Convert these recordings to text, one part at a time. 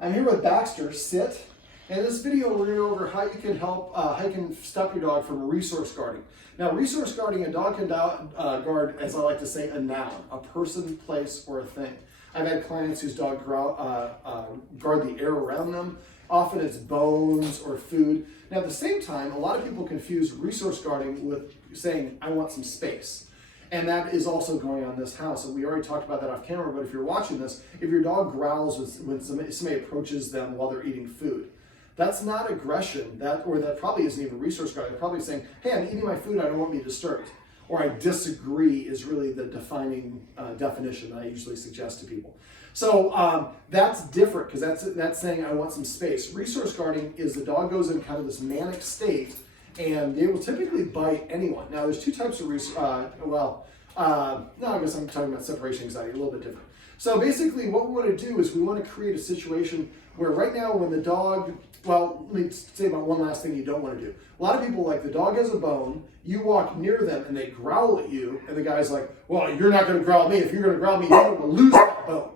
I'm here with Baxter, sit. And in this video, we're going to go over how you can help, how you can stop your dog from resource guarding. Now, resource guarding, a dog can guard, as I like to say, a noun, a person, place, or a thing. I've had clients whose dog guard the air around them. Often it's bones or food. Now, at the same time, a lot of people confuse resource guarding with saying, I want some space. And that is also going on in this house. And we already talked about that off camera, but if you're watching this, if your dog growls when somebody approaches them while they're eating food, that's not aggression, that probably isn't even resource guarding. They're probably saying, hey, I'm eating my food, I don't want to be disturbed. Or I disagree is really the defining definition that I usually suggest to people. So that's different because that's saying I want some space. Resource guarding is the dog goes in kind of this manic state and they will typically bite anyone. Now there's two types of no, I guess I'm talking about separation anxiety, a little bit different. So basically what we want to do is we want to create a situation where right now when the dog, well, let me say about one last thing you don't want to do. A lot of people, like, the dog has a bone, you walk near them and they growl at you, and the guy's like, well, you're not going to growl at me. If you're going to growl at me, you're going to lose that bone.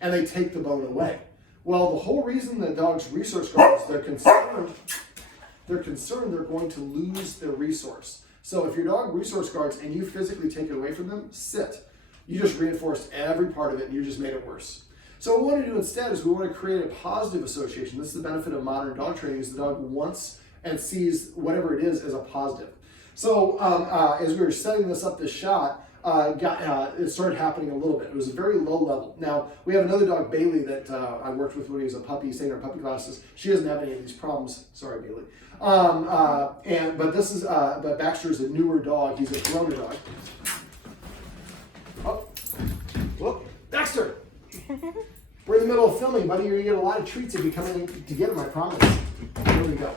And they take the bone away. Well, the whole reason that dogs resource guard is they're concerned they're going to lose their resource. So if your dog resource guards and you physically take it away from them, sit. You just reinforced every part of it and you just made it worse. So what we want to do instead is we want to create a positive association. This is the benefit of modern dog training, is the dog wants and sees whatever it is as a positive. So as we were setting this up, this shot, it started happening a little bit. It was a very low level. Now, we have another dog, Bailey, that I worked with when he was a puppy, staying in our puppy classes. She doesn't have any of these problems. Sorry, Bailey. But Baxter is a newer dog. He's a Corona dog. Oh, whoop, Baxter! We're in the middle of filming, buddy. You're going to get a lot of treats if you come in to get them, I promise. Here we go.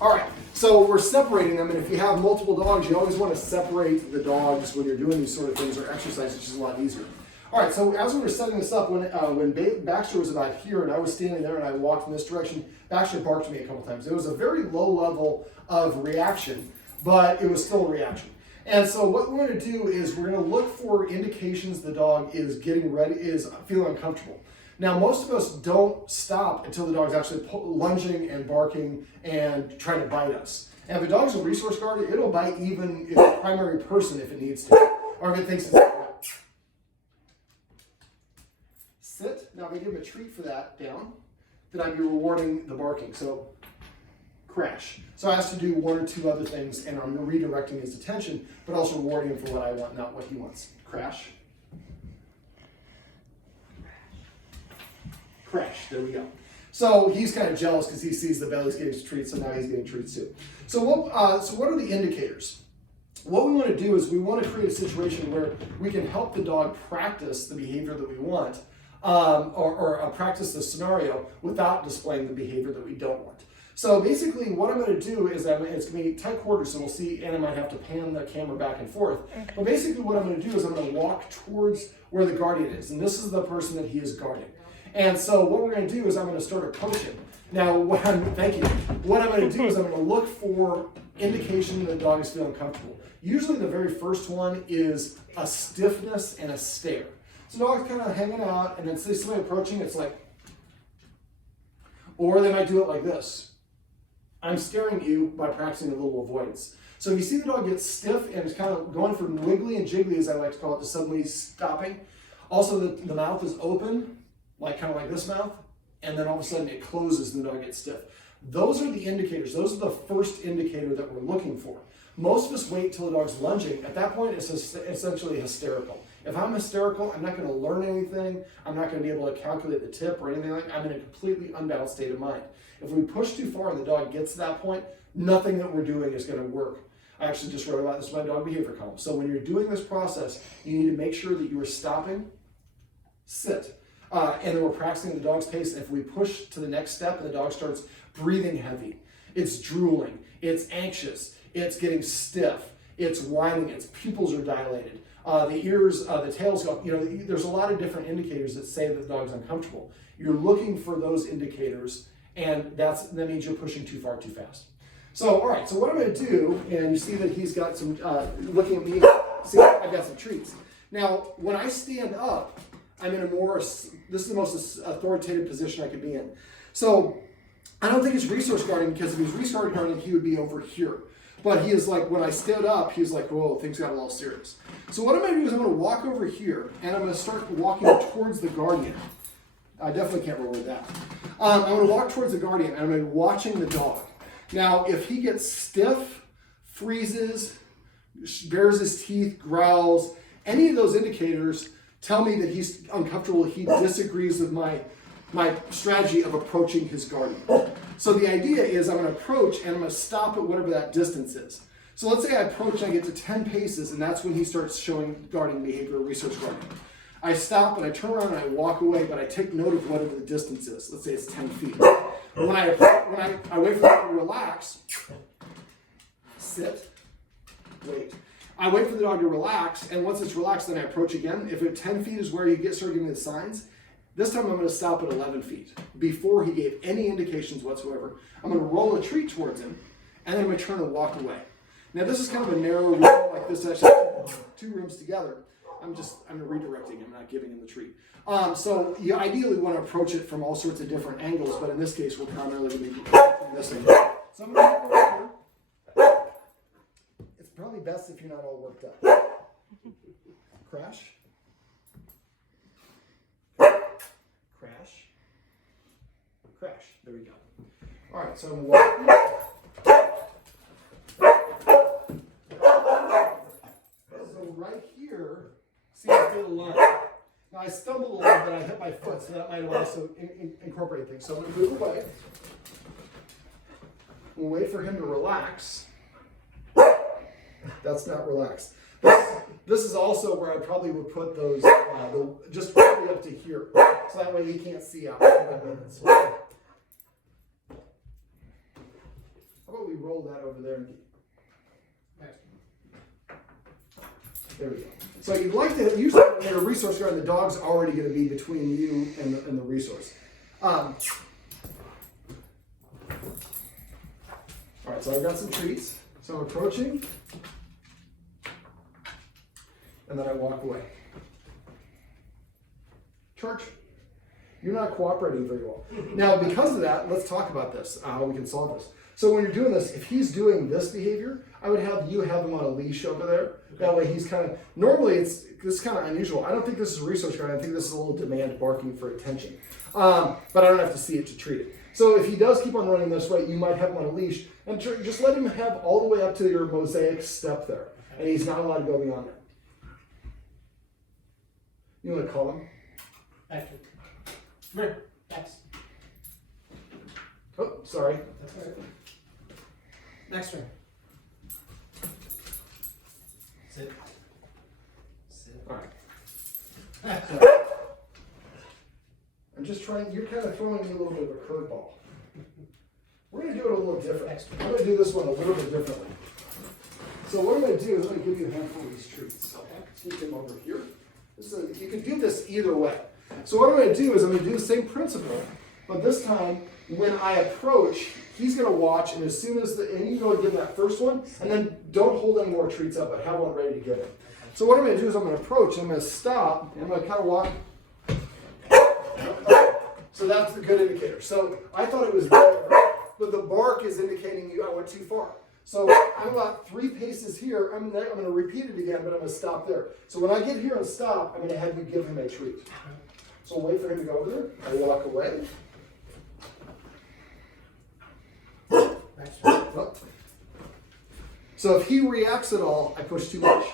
All right, so we're separating them, and if you have multiple dogs, you always want to separate the dogs when you're doing these sort of things or exercises, which is a lot easier. All right, so as we were setting this up, when Baxter was about here and I was standing there and I walked in this direction, Baxter barked at me a couple times. It was a very low level of reaction, but it was still a reaction. And so what we're going to do is we're going to look for indications the dog is getting ready, is feeling uncomfortable. Now, most of us don't stop until the dog's actually lunging and barking and trying to bite us. And if a dog's a resource guard, it'll bite even its primary person if it needs to, or if it thinks it's right. Sit. Now, if I give him a treat for that down, then I'd be rewarding the barking. So, crash. So I have to do one or two other things, and I'm redirecting his attention, but also rewarding him for what I want, not what he wants. Crash. Crash. There we go. So he's kind of jealous because he sees the belly's getting treats, so now he's getting treats too. So what are the indicators? What we want to do is we want to create a situation where we can help the dog practice the behavior that we want, or practice the scenario without displaying the behavior that we don't want. So basically what I'm going to do is it's going to be tight quarters, so we'll see, and I might have to pan the camera back and forth. Okay. But basically what I'm going to do is I'm going to walk towards where the guardian is, and this is the person that he is guarding. And so what we're going to do is I'm going to start approaching. Now, thank you. What I'm going to do is I'm going to look for indication that the dog is feeling comfortable. Usually the very first one is a stiffness and a stare. So the dog's kind of hanging out, and then see somebody approaching, it's like, or they might do it like this. I'm staring at you by practicing a little avoidance. So if you see the dog get stiff and it's kind of going from wiggly and jiggly, as I like to call it, to suddenly stopping. Also, the mouth is open, kind of like this mouth, and then all of a sudden it closes and the dog gets stiff. Those are the indicators. Those are the first indicator that we're looking for. Most of us wait till the dog's lunging. At that point, it's essentially hysterical. If I'm hysterical, I'm not going to learn anything. I'm not going to be able to calculate the tip or anything like that. I'm in a completely unbalanced state of mind. If we push too far and the dog gets to that point, nothing that we're doing is going to work. I actually just wrote about this in my dog behavior column. So when you're doing this process, you need to make sure that you are stopping, sit, and then we're practicing at the dog's pace. And if we push to the next step and the dog starts breathing heavy, it's drooling, it's anxious, it's getting stiff, it's whining, its pupils are dilated, the ears, the tail's go, there's a lot of different indicators that say that the dog's uncomfortable. You're looking for those indicators, and that means you're pushing too far too fast. So, all right, so what I'm going to do, and you see that he's got some, looking at me, see, I've got some treats. Now, when I stand up, I'm in a more, this is the most authoritative position I could be in. So I don't think it's resource guarding, because if he was resource guarding, he would be over here. But he is like, when I stood up, he was like, whoa, things got a little serious. So what I'm going to do is I'm going to walk over here, and I'm going to start walking towards the guardian. I definitely can't roll with that. I'm going to walk towards the guardian, and I'm going to be watching the dog. Now, if he gets stiff, freezes, bares his teeth, growls, any of those indicators tell me that he's uncomfortable, he disagrees with my strategy of approaching his guardian. So the idea is I'm going to approach and I'm going to stop at whatever that distance is. So let's say I approach and I get to 10 paces, and that's when he starts showing guarding behavior, research guarding. I stop and I turn around and I walk away, but I take note of whatever the distance is. Let's say it's 10 feet. When I wait for them to relax, sit, wait. I wait for the dog to relax, and once it's relaxed, then I approach again. If at 10 feet is where you start giving the signs, this time I'm going to stop at 11 feet. Before he gave any indications whatsoever, I'm going to roll a treat towards him, and then I'm going to turn and walk away. Now this is kind of a narrow room like this, actually 2 rooms together. I'm redirecting him, not giving him the treat. So you ideally want to approach it from all sorts of different angles, but in this case, we're primarily going to be from this angle. So I'm going to go over here. It's probably best if you're not all worked up. Crash. Crash. Crash. There we go. All right, so I'm walking. So right here, see I feel the line. Now I stumbled a little bit, I hit my foot, so that might have also incorporated things. So I'm going to move away. We'll wait for him to relax. That's not relaxed. This is also where I probably would put those, just probably up to here. So that way he can't see out. How about we roll that over there? There we go. So you'd like to, usually when you're a resource guard, the dog's already going to be between you and the resource. All right, so I've got some treats. So I'm approaching, and then I walk away. Charge. You're not cooperating very well. Now, because of that, let's talk about this, how we can solve this. So when you're doing this, if he's doing this behavior, I would have you have him on a leash over there. That way he's kind of, normally this is kind of unusual. I don't think this is a resource guard. I think this is a little demand barking for attention. But I don't have to see it to treat it. So if he does keep on running this way, you might have him on a leash, and just let him have all the way up to your mosaic step there. And he's not allowed to go beyond that. You want to call him? Baxter. Come here. Bax. Oh, sorry. That's all right. Next one. Sit. Sit. All right. So, I'm just trying, you're kind of throwing me a little bit of a curveball. We're going to do it a little different. I'm going to do this one a little bit differently. So what I'm going to do is I'm going to give you a handful of these treats. Okay? Sneak them over here. You can do this either way. So what I'm going to do is I'm going to do the same principle, but this time when I approach, he's going to watch, and as soon as and you go and give him that first one, and then don't hold any more treats up, but have one ready to give him. So what I'm going to do is I'm going to approach, and I'm going to stop, and I'm going to kind of walk. So that's the good indicator. So I thought it was better, but the bark is indicating I went too far. So I'm about 3 paces here. I'm going to repeat it again, but I'm going to stop there. So when I get here and stop, I'm going to have you give him a treat. So I'll wait for him to go over there. I walk away. Oh. So if he reacts at all, I push too much.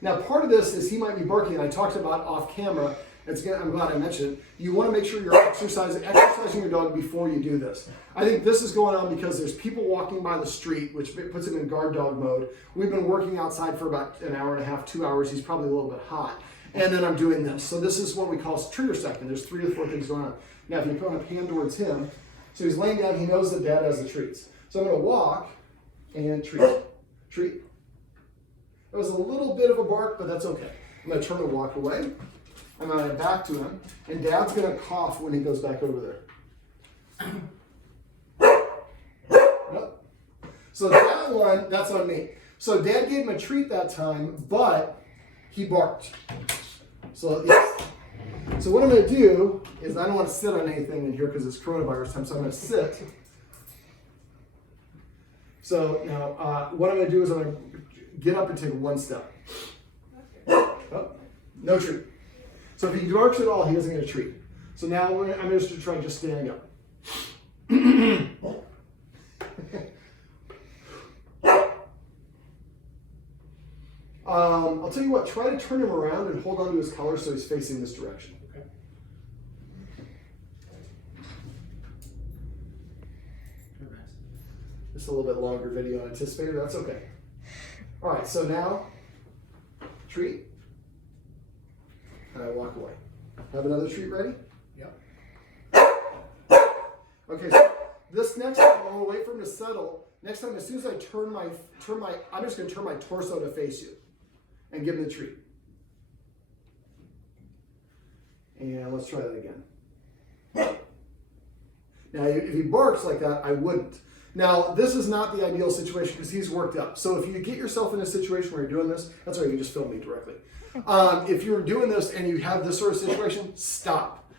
Now part of this is he might be barking, and I talked about off camera. I'm glad I mentioned it. You want to make sure you're exercising your dog before you do this. I think this is going on because there's people walking by the street, which puts him in guard dog mode. We've been working outside for about an hour and a half, 2 hours. He's probably a little bit hot. And then I'm doing this. So this is what we call trigger second. There's 3 or 4 things going on. Now if you put a hand towards him, so he's laying down, he knows that dad has the treats. So I'm going to walk and treat. Treat. It was a little bit of a bark, but that's okay. I'm going to turn and walk away. I'm going to back to him, and dad's going to cough when he goes back over there. Nope. So that one, that's on me. So dad gave him a treat that time, but he barked. So yes. So what I'm going to do is I don't want to sit on anything in here because it's coronavirus time, so I'm going to sit. So now what I'm going to do is I'm going to get up and take one step. Oh, no treat. So if he barks at all, he doesn't get a treat. So now I'm going to try just standing up. I'll tell you what, try to turn him around and hold on to his collar so he's facing this direction. Okay. Just a little bit longer video than anticipated, that's okay. All right, so now, treat, and I walk away. Have another treat ready? Yep. Okay, so this next time, I'm gonna wait for him to settle. Next time, as soon as I I'm just gonna turn my torso to face you and give him the treat. And let's try that again. Now, if he barks like that, I wouldn't. Now, this is not the ideal situation because he's worked up. So if you get yourself in a situation where you're doing this, that's why you can just film me directly. If you're doing this and you have this sort of situation, stop.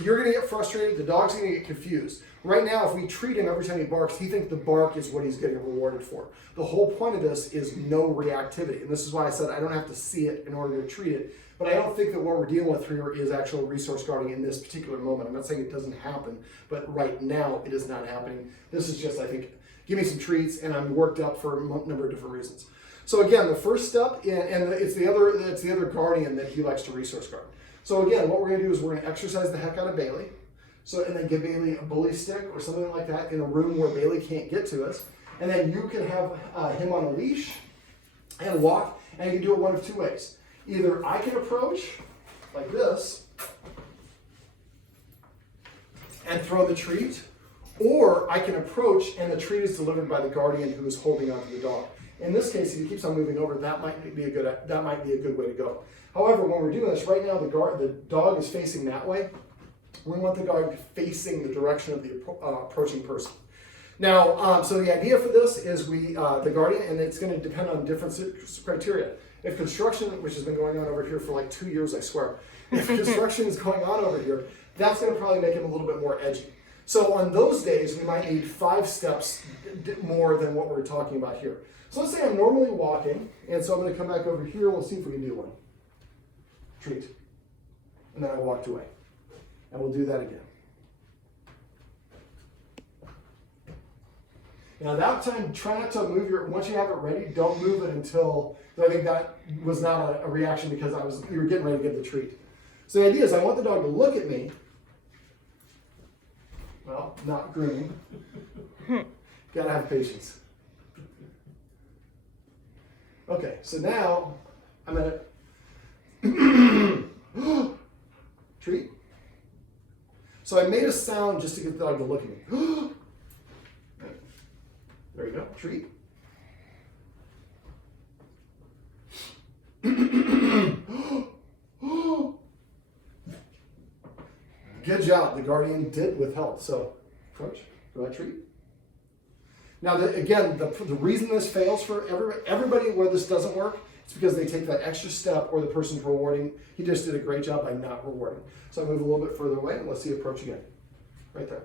You're going to get frustrated. The dog's going to get confused. Right now, if we treat him every time he barks, he thinks the bark is what he's getting rewarded for. The whole point of this is no reactivity. And this is why I said I don't have to see it in order to treat it. But I don't think that what we're dealing with here is actual resource guarding in this particular moment. I'm not saying it doesn't happen, but right now it is not happening. This is just, I think, give me some treats, and I'm worked up for a number of different reasons. So again, the first step, and it's the other guardian that he likes to resource guard. So again, what we're going to do is we're going to exercise the heck out of Bailey. So, and then give Bailey a bully stick or something like that in a room where Bailey can't get to us. And then you can have him on a leash and walk, and you can do it one of two ways. Either I can approach like this and throw the treat, or I can approach and the treat is delivered by the guardian who is holding onto the dog. In this case, if he keeps on moving over, that might be a good way to go. However, when we're doing this right now, the dog is facing that way. We want the dog facing the direction of the approaching person. Now, so the idea for this is the guardian, and it's going to depend on different criteria. If construction, which has been going on over here for like 2 years, I swear, if construction is going on over here, that's going to probably make him a little bit more edgy. So on those days, we might need 5 steps more than what we're talking about here. So let's say I'm normally walking, and so I'm going to come back over here. We'll see if we can do one. Treat. And then I walked away. And we'll do that again. Now that time, try not to move once you have it ready, don't move it until, I think that was not a reaction because you were getting ready to give the treat. So the idea is I want the dog to look at me. Well, not grooming. Gotta have patience. Okay, so now I'm gonna treat. So I made a sound just to get the dog to look at me. There you go, treat. Good job, the guardian did withheld. So approach, do I treat? Now, again, the reason this fails for everybody where this doesn't work, it's because they take that extra step or the person's rewarding. He just did a great job by not rewarding. So I move a little bit further away and let's see approach again. Right there.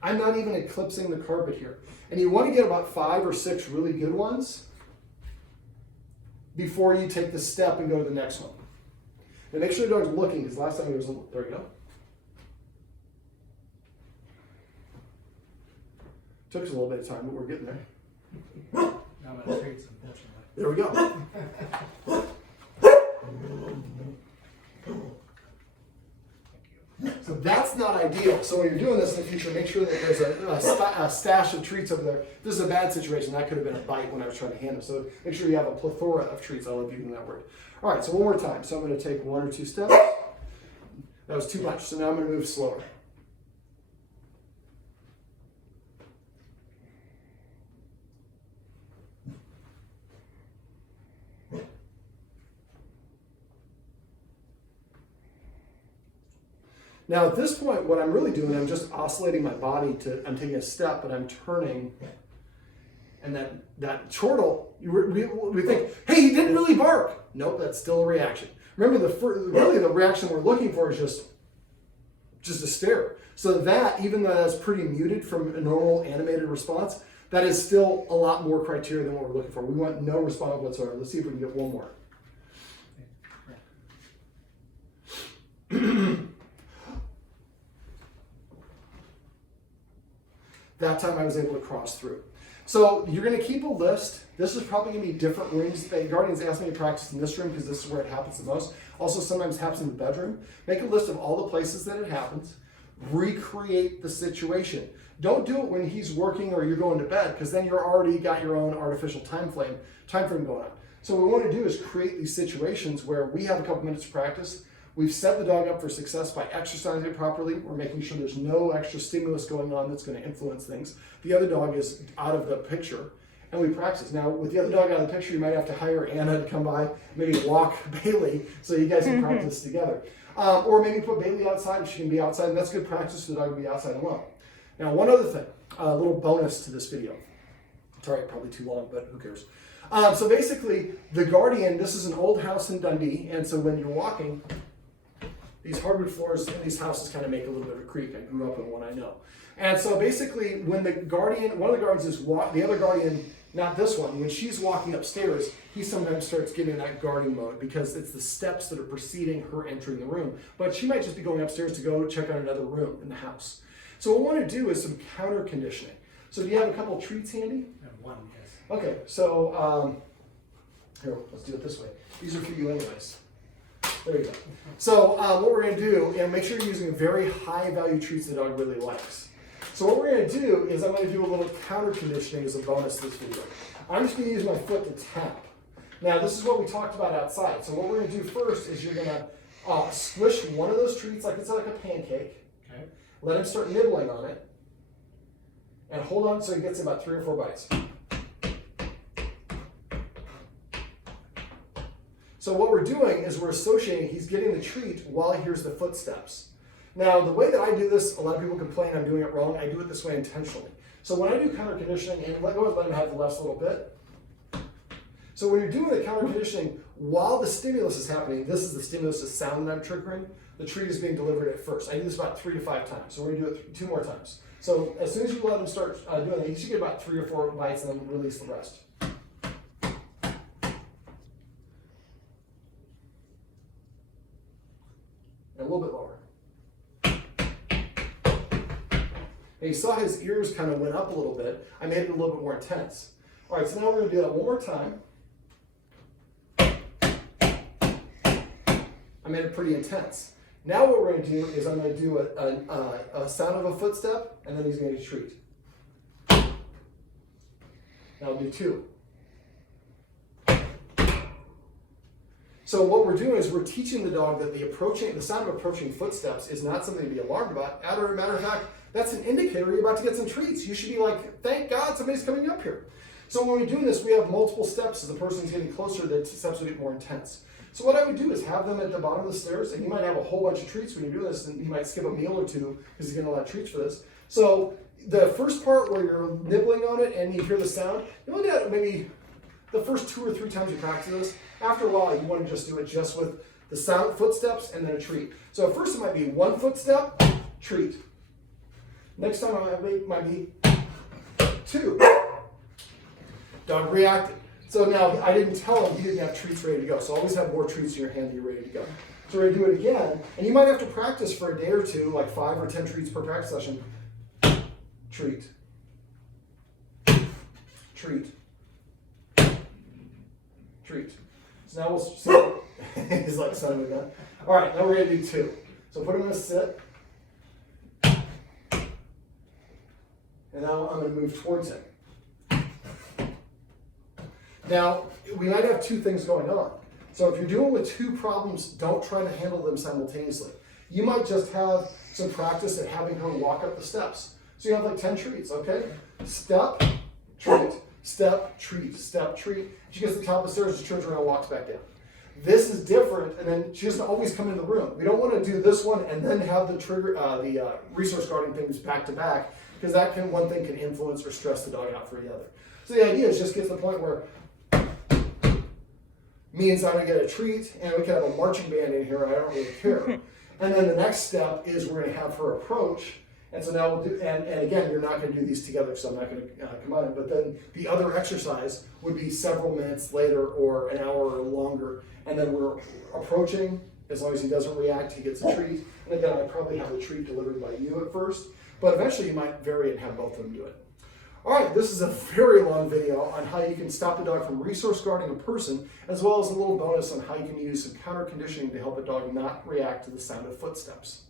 I'm not even eclipsing the carpet here. And you want to get about 5 or 6 really good ones before you take the step and go to the next one. And make sure the dog's looking because last time he was, there you go. Took us a little bit of time, but we're getting there. Now I'm going to treat some, unfortunately. There we go. So that's not ideal. So when you're doing this in the future, make sure that there's a stash of treats over there. This is a bad situation. That could have been a bite when I was trying to hand them. So make sure you have a plethora of treats. I love using that word. All right, so one more time. So I'm going to take 1 or 2 steps. That was too much. So now I'm going to move slower. Now at this point, what I'm really doing, I'm just oscillating my body I'm taking a step, but I'm turning. And that chortle, we think, hey, he didn't really bark. Nope, that's still a reaction. Remember, really the reaction we're looking for is just a stare. So that, even though that's pretty muted from a normal animated response, that is still a lot more criteria than what we're looking for. We want no response whatsoever. Let's see if we can get one more. That time I was able to cross through. So you're going to keep a list. This is probably going to be different rooms. The guardians asked me to practice in this room because this is where it happens the most. Also sometimes happens in the bedroom. Make a list of all the places that it happens. Recreate the situation. Don't do it when he's working or you're going to bed, because then you're already got your own artificial time frame going on. So what we want to do is create these situations where we have a couple minutes to practice. We've set the dog up for success by exercising it properly. We're making sure there's no extra stimulus going on that's going to influence things. The other dog is out of the picture, and we practice. Now, with the other dog out of the picture, you might have to hire Anna to come by, maybe walk Bailey, so you guys can practice together. Or maybe put Bailey outside if she can be outside, and that's good practice for the dog to be outside alone. Now, one other thing, a little bonus to this video. It's all right, probably too long, but who cares? So basically, the guardian, this is an old house in Dundee, and so when you're walking, these hardwood floors in these houses kind of make a little bit of a creak. I grew up in one, I know. And so basically, when the guardian, one of the guardians is the other guardian, not this one, when she's walking upstairs, he sometimes starts getting in that guarding mode because it's the steps that are preceding her entering the room. But she might just be going upstairs to go check out another room in the house. So what we want to do is some counter conditioning. So do you have a couple treats handy? I have one, yes. Okay, so here, let's do it this way. These are for you anyways. There you go. So what we're going to do, and make sure you're using very high value treats the dog really likes. So what we're going to do is I'm going to do a little counter conditioning as a bonus to this video. I'm just going to use my foot to tap. Now this is what we talked about outside. So what we're going to do first is you're going to squish one of those treats like it's like a pancake. Okay. Let him start nibbling on it. And hold on so he gets about 3 or 4 bites. So what we're doing is we're associating, he's getting the treat while he hears the footsteps. Now, the way that I do this, a lot of people complain I'm doing it wrong. I do it this way intentionally. So when I do counter conditioning, and let him have the last little bit. So when you're doing the counter conditioning, while the stimulus is happening, this is the stimulus, the sound that I'm triggering, the treat is being delivered at first. I do this about 3 to 5 times. So we're going to do it 2 more times. So as soon as you let him start doing it, you should get about 3 or 4 bites and then release the rest. And a little bit lower. And you saw his ears kind of went up a little bit. I made it a little bit more intense. All right, so now we're going to do that one more time. I made it pretty intense. Now what we're going to do is I'm going to do a sound of a footstep, and then he's going to get a treat. Now I'll do 2. So what we're doing is we're teaching the dog that the sound of approaching footsteps is not something to be alarmed about. As a matter of fact, that's an indicator you're about to get some treats. You should be like, thank God somebody's coming up here. So when we're doing this, we have multiple steps. As the person's getting closer, the steps will get more intense. So what I would do is have them at the bottom of the stairs, and you might have a whole bunch of treats when you do this, and you might skip a meal or 2 because he's getting a lot of treats for this. So the first part where you're nibbling on it and you hear the sound, you only got maybe the first 2 or 3 times you practice this. After a while, you want to just do it just with the sound, footsteps, and then a treat. So at first it might be 1 footstep, treat. Next time it might be 2. Dog reacted. So now I didn't tell him he didn't have treats ready to go. So always have more treats in your hand that you're ready to go. So we're going to do it again. And you might have to practice for a day or 2, like 5 or 10 treats per practice session. Treat. Treat. Treat. So now we'll see. He's like, son of a gun. All right, now we're going to do 2. So put him in a sit. And now I'm going to move towards him. Now, we might have 2 things going on. So if you're dealing with 2 problems, don't try to handle them simultaneously. You might just have some practice at having her walk up the steps. So you have like 10 treats, okay? Step, treat, step, treat, step, treat. She gets to the top of the stairs, she turns around and walks back down. This is different, and then she doesn't always come into the room. We don't want to do this one and then have the trigger, the resource guarding things back to back, because one thing can influence or stress the dog out for the other. So the idea is just get to the point where means I'm gonna get a treat, and we can have a marching band in here, I don't really care. And then the next step is we're gonna have her approach. And so now we'll do, and again, you're not gonna do these together, so I'm not gonna combine them, but then the other exercise would be several minutes later or an hour or longer. And then we're approaching, as long as he doesn't react, he gets a treat. And again, I probably have a treat delivered by you at first, but eventually you might vary and have both of them do it. All right, this is a very long video on how you can stop a dog from resource guarding a person, as well as a little bonus on how you can use some counter conditioning to help a dog not react to the sound of footsteps.